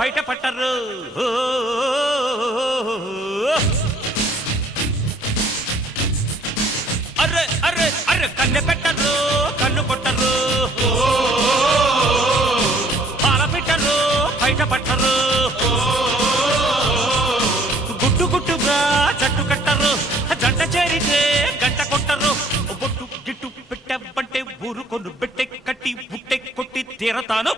బయట పట్టరు array array array కన్నె పెట్టరు కన్ను కొట్టరు పాల పెట్టరు బయట పట్టరు గుట్టు గుట్టుగా జట్టు కట్టరు జంట చేరితే గంట కొట్టరు బొట్టు గిట్టు పెట్టబంటే ఊరుకొను పెట్టె కట్టి బుట్టె కొట్టి తీరతాను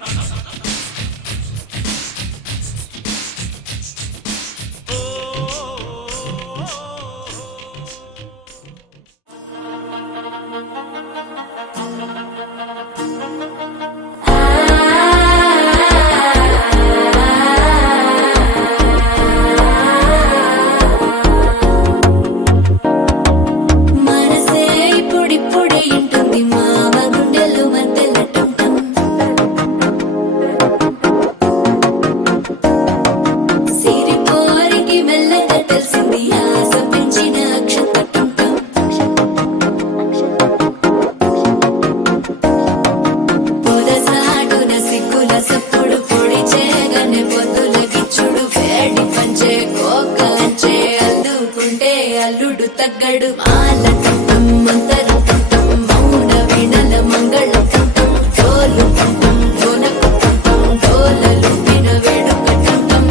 అల్లుడు తగ్గడు మాల కంఠం మంతరం కంఠం మౌన వీణల మంగళ కంఠం డోలు కంఠం డోలకు కంఠం డోలలు విన వేడుక కంఠం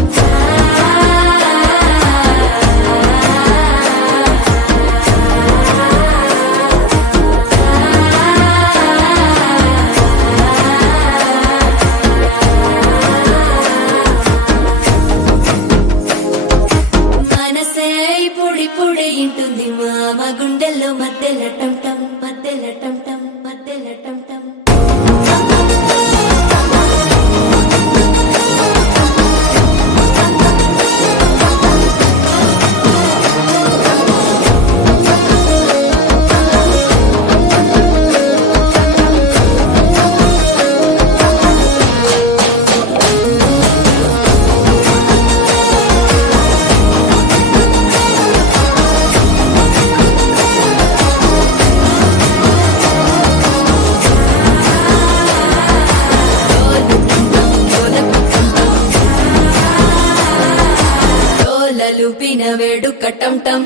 మనసే పొడి పొడి ఇంటుంది మామ గుండెల్లో మధ్యల టంటం మధ్యల టంటం మధ్యల టంటం లూపిన వేడుక టంటం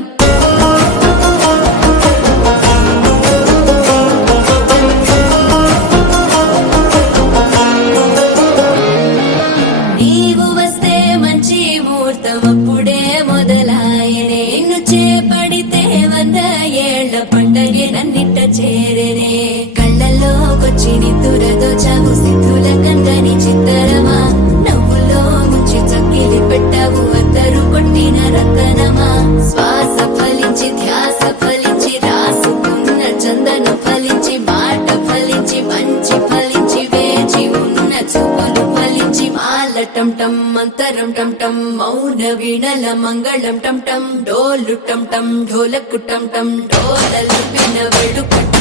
నీవు వస్తే మంచి ముహూర్తం అప్పుడే మొదలాయనే నిన్ను చేపడితే 100 ఏళ్ల పండగే నన్నిట్ట చేరేనే కళ్ళల్లోకొచ్చి నిద్దురదో చావు సిద్ధుల కందని చిత్తరమా నవ్వులో ముంచి చక్కిలి పెట్టావు అద్దరు కొట్టిన రతనమా శ్వాస ఫలించి ధ్యాస ఫలించి రాసుకున్న చందన ఫలించి మాట ఫలించి మంచి ఫలించి వేచి ఉన్న చూపులు ఫలించి మాల టంటం మంతరం టంటం మౌన వీణల మంగళం టంటం డోలు టంటం ఢోలకు టంటం డోలలు విన వేడుక